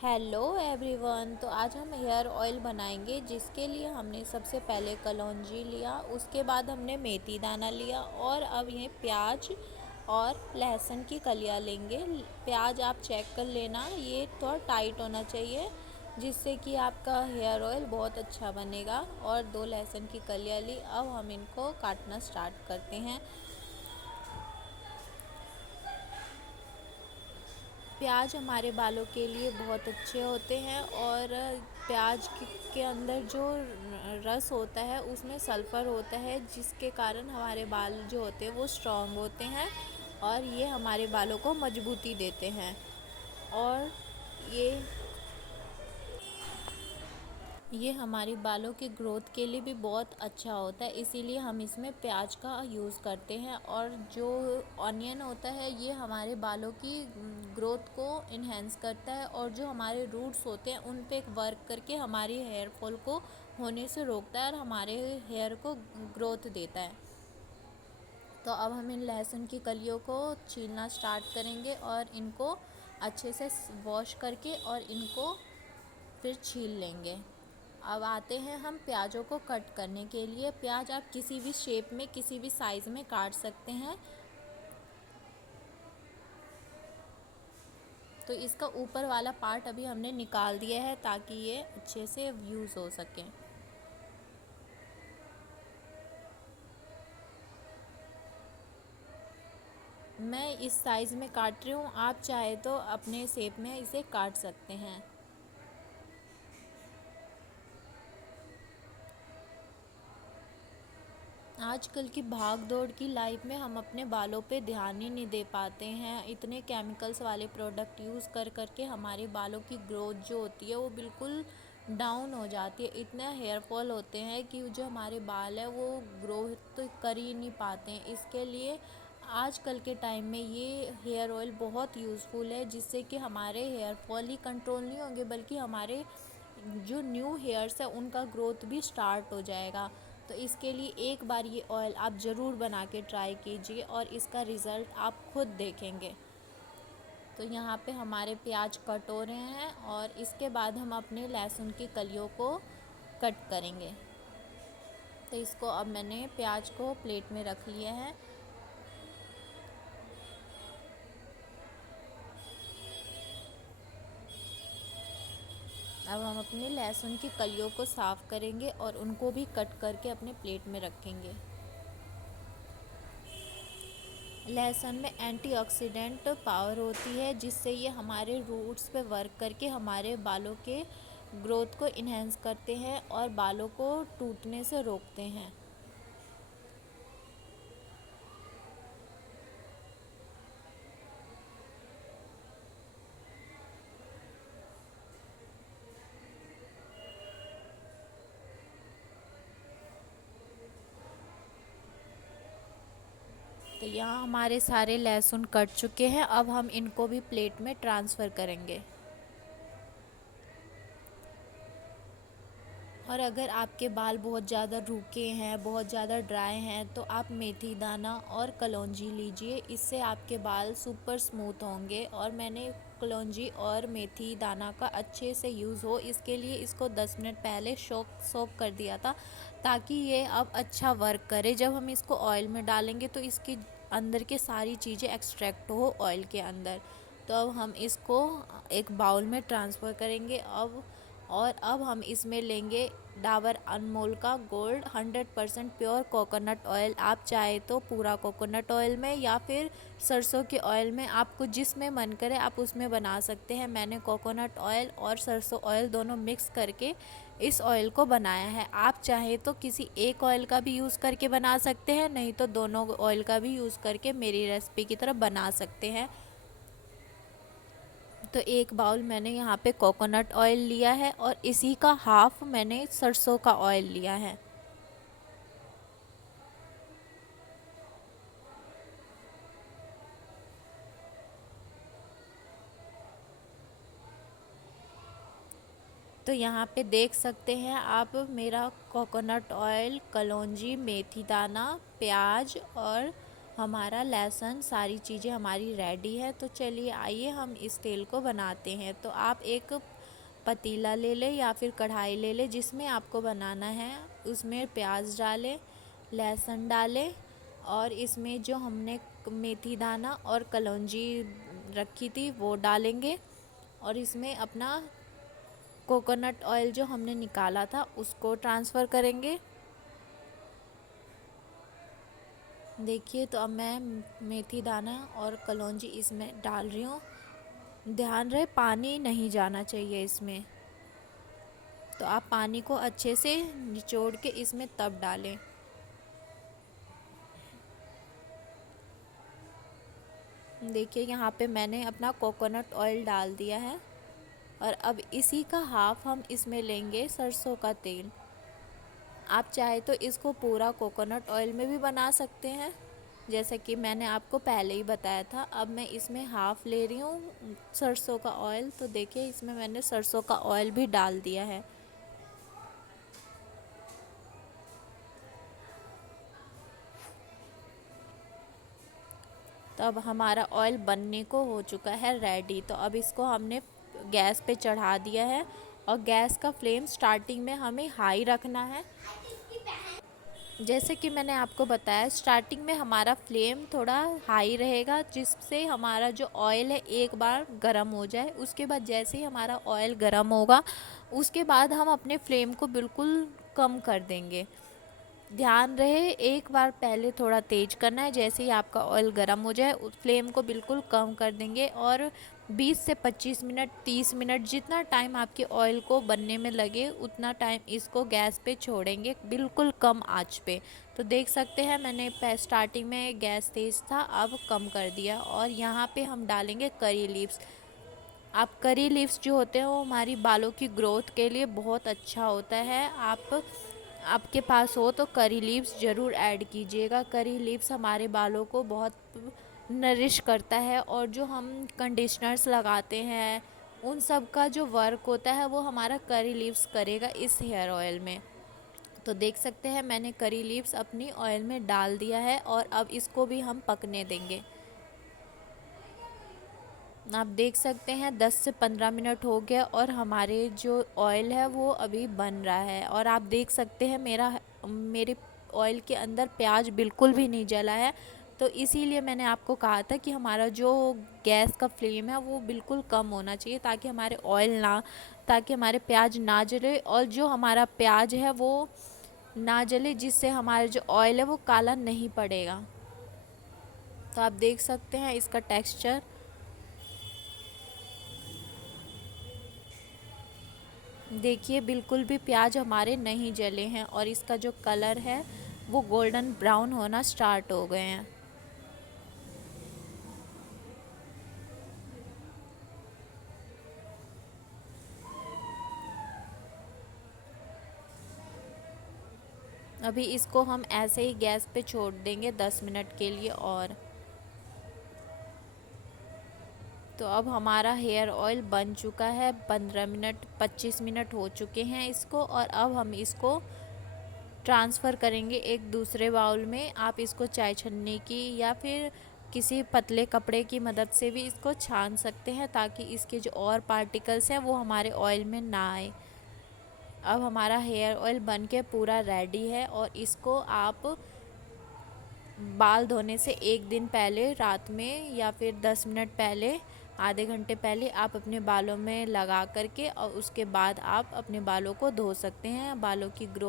Hello everyone. तो आज हम हेयर ऑयल बनाएंगे, जिसके लिए हमने सबसे पहले कलौंजी लिया, उसके बाद हमने मेथी दाना लिया और अब ये प्याज और लहसुन की कलियां लेंगे। प्याज आप चेक कर लेना, ये थोड़ा टाइट होना चाहिए, जिससे कि आपका हेयर ऑयल बहुत अच्छा बनेगा। और दो लहसुन की कलियां ली। अब हम इनको काटना स्टार्ट करते हैं। प्याज हमारे बालों के लिए बहुत अच्छे होते हैं और प्याज के अंदर जो रस होता है उसमें सल्फ़र होता है, जिसके कारण हमारे बाल जो होते हैं वो स्ट्रॉन्ग होते हैं और ये हमारे बालों को मजबूती देते हैं। और ये ये हमारी बालों की ग्रोथ के लिए भी बहुत अच्छा होता है, इसीलिए हम इसमें प्याज का यूज़ करते हैं। और जो ऑनियन होता है ये हमारे बालों की ग्रोथ को इन्हेंस करता है और जो हमारे रूट्स होते हैं उन पे वर्क करके हमारी हेयर फॉल को होने से रोकता है और हमारे हेयर को ग्रोथ देता है। तो अब हम इन लहसुन की कलियों को छीलना स्टार्ट करेंगे और इनको अच्छे से वॉश करके और इनको फिर छील लेंगे। अब आते हैं हम प्याज़ों को कट करने के लिए। प्याज आप किसी भी शेप में, किसी भी साइज़ में काट सकते हैं। तो इसका ऊपर वाला पार्ट अभी हमने निकाल दिया है ताकि ये अच्छे से यूज़ हो सके। मैं इस साइज़ में काट रही हूँ, आप चाहे तो अपने शेप में इसे काट सकते हैं। आजकल की भाग दौड़ की लाइफ में हम अपने बालों पे ध्यान ही नहीं दे पाते हैं। इतने केमिकल्स वाले प्रोडक्ट यूज़ कर के हमारे बालों की ग्रोथ जो होती है वो बिल्कुल डाउन हो जाती है। इतना हेयर फॉल होते हैं कि जो हमारे बाल है वो ग्रोथ कर ही नहीं पाते हैं। इसके लिए आजकल के टाइम में ये हेयर ऑयल बहुत यूज़फुल है, जिससे कि हमारे हेयर फॉल ही कंट्रोल नहीं होंगे बल्कि हमारे जो न्यू हेयर्स है उनका ग्रोथ भी स्टार्ट हो जाएगा। तो इसके लिए एक बार ये ऑयल आप ज़रूर बना के ट्राई कीजिए और इसका रिज़ल्ट आप खुद देखेंगे। तो यहाँ पे हमारे प्याज कट हो रहे हैं और इसके बाद हम अपने लहसुन की कलियों को कट करेंगे। तो इसको अब मैंने प्याज को प्लेट में रख लिया है। अब हम अपने लहसुन की कलियों को साफ़ करेंगे और उनको भी कट करके अपने प्लेट में रखेंगे। लहसुन में एंटीऑक्सीडेंट पावर होती है, जिससे ये हमारे रूट्स पे वर्क करके हमारे बालों के ग्रोथ को इन्हेंस करते हैं और बालों को टूटने से रोकते हैं। तो यहाँ हमारे सारे लहसुन कट चुके हैं। अब हम इनको भी प्लेट में ट्रांसफ़र करेंगे। और अगर आपके बाल बहुत ज़्यादा रूखे हैं, बहुत ज़्यादा ड्राई हैं, तो आप मेथी दाना और कलौंजी लीजिए। इससे आपके बाल सुपर स्मूथ होंगे। और मैंने कलौंजी और मेथी दाना का अच्छे से यूज़ हो इसके लिए इसको 10 मिनट पहले सोक कर दिया था, ताकि ये अब अच्छा वर्क करे। जब हम इसको ऑयल में डालेंगे तो इसकी अंदर के सारी चीज़ें एक्सट्रैक्ट हो ऑयल के अंदर। तो अब हम इसको एक बाउल में ट्रांसफ़र करेंगे। अब हम इसमें लेंगे डाबर अनमोल का गोल्ड 100% प्योर कोकोनट ऑयल। आप चाहे तो पूरा कोकोनट ऑयल में या फिर सरसों के ऑयल में, आपको जिसमें मन करे आप उसमें बना सकते हैं। मैंने कोकोनट ऑयल और सरसों ऑयल दोनों मिक्स करके इस ऑयल को बनाया है। आप चाहे तो किसी एक ऑयल का भी यूज़ करके बना सकते हैं, नहीं तो दोनों ऑयल का भी यूज़ करके मेरी रेसिपी की तरह बना सकते हैं। तो एक बाउल मैंने यहाँ पे कोकोनट ऑयल लिया है और इसी का हाफ मैंने सरसों का ऑयल लिया है। तो यहाँ पे देख सकते हैं आप, मेरा कोकोनट ऑयल, कलौंजी, मेथी दाना, प्याज और हमारा लहसुन सारी चीज़ें हमारी रेडी है। तो चलिए आइए हम इस तेल को बनाते हैं। तो आप एक पतीला ले लें या फिर कढ़ाई ले लें, जिसमें आपको बनाना है। उसमें प्याज डालें, लहसुन डालें और इसमें जो हमने मेथी दाना और कलौंजी रखी थी वो डालेंगे। और इसमें अपना कोकोनट ऑयल जो हमने निकाला था उसको ट्रांसफ़र करेंगे। देखिए, तो अब मैं मेथी दाना और कलौंजी इसमें डाल रही हूँ। ध्यान रहे पानी नहीं जाना चाहिए इसमें। तो आप पानी को अच्छे से निचोड़ के इसमें तब डालें। देखिए, यहाँ पे मैंने अपना कोकोनट ऑयल डाल दिया है। और अब इसी का हाफ हम इसमें लेंगे सरसों का तेल। आप चाहे तो इसको पूरा कोकोनट ऑयल में भी बना सकते हैं, जैसे कि मैंने आपको पहले ही बताया था। अब मैं इसमें हाफ़ ले रही हूँ सरसों का ऑयल। तो देखिए, इसमें मैंने सरसों का ऑयल भी डाल दिया है। तो अब हमारा ऑयल बनने को हो चुका है रेडी। तो अब इसको हमने गैस पे चढ़ा दिया है और गैस का फ्लेम स्टार्टिंग में हमें हाई रखना है। जैसे कि मैंने आपको बताया, स्टार्टिंग में हमारा फ्लेम थोड़ा हाई रहेगा, जिससे हमारा जो ऑयल है एक बार गर्म हो जाए। उसके बाद जैसे ही हमारा ऑयल गर्म होगा, उसके बाद हम अपने फ्लेम को बिल्कुल कम कर देंगे। ध्यान रहे, एक बार पहले थोड़ा तेज़ करना है, जैसे ही आपका ऑयल गर्म हो जाए उस फ्लेम को बिल्कुल कम कर देंगे। और 20 से 25 मिनट, 30 मिनट, जितना टाइम आपके ऑयल को बनने में लगे उतना टाइम इसको गैस पे छोड़ेंगे, बिल्कुल कम आंच पे। तो देख सकते हैं, मैंने स्टार्टिंग में गैस तेज़ था, अब कम कर दिया। और यहाँ पे हम डालेंगे करी लीव्स। आप करी लीव्स जो होते हैं वो हमारी बालों की ग्रोथ के लिए बहुत अच्छा होता है। आपके पास हो तो करी लीव्स ज़रूर ऐड कीजिएगा। करी लीव्स हमारे बालों को बहुत नरिश करता है। और जो हम कंडीशनर्स लगाते हैं उन सब का जो वर्क होता है वो हमारा करी लीव्स करेगा इस हेयर ऑयल में। तो देख सकते हैं, मैंने करी लीव्स अपनी ऑयल में डाल दिया है और अब इसको भी हम पकने देंगे। आप देख सकते हैं 10 से 15 मिनट हो गया और हमारे जो ऑयल है वो अभी बन रहा है। और आप देख सकते हैं मेरे ऑयल के अंदर प्याज बिल्कुल भी नहीं जला है। तो इसीलिए मैंने आपको कहा था कि हमारा जो गैस का फ्लेम है वो बिल्कुल कम होना चाहिए, ताकि हमारे प्याज ना जले और जो हमारा प्याज है वो ना जले, जिससे हमारा जो ऑयल है वो काला नहीं पड़ेगा। तो आप देख सकते हैं इसका टेक्सचर। देखिए, बिल्कुल भी प्याज हमारे नहीं जले हैं और इसका जो कलर है वो गोल्डन ब्राउन होना स्टार्ट हो गए हैं। अभी इसको हम ऐसे ही गैस पे छोड़ देंगे 10 मिनट के लिए। और तो अब हमारा हेयर ऑयल बन चुका है। 15 मिनट, 25 मिनट हो चुके हैं इसको। और अब हम इसको ट्रांसफ़र करेंगे एक दूसरे बाउल में। आप इसको चाय छन्नी की या फिर किसी पतले कपड़े की मदद से भी इसको छान सकते हैं, ताकि इसके जो और पार्टिकल्स हैं वो हमारे ऑयल में ना आए। अब हमारा हेयर ऑयल बन के पूरा रेडी है। और इसको आप बाल धोने से एक दिन पहले रात में या फिर 10 मिनट पहले, आधे घंटे पहले आप अपने बालों में लगा करके और उसके बाद आप अपने बालों को धो सकते हैं। बालों की ग्रोथ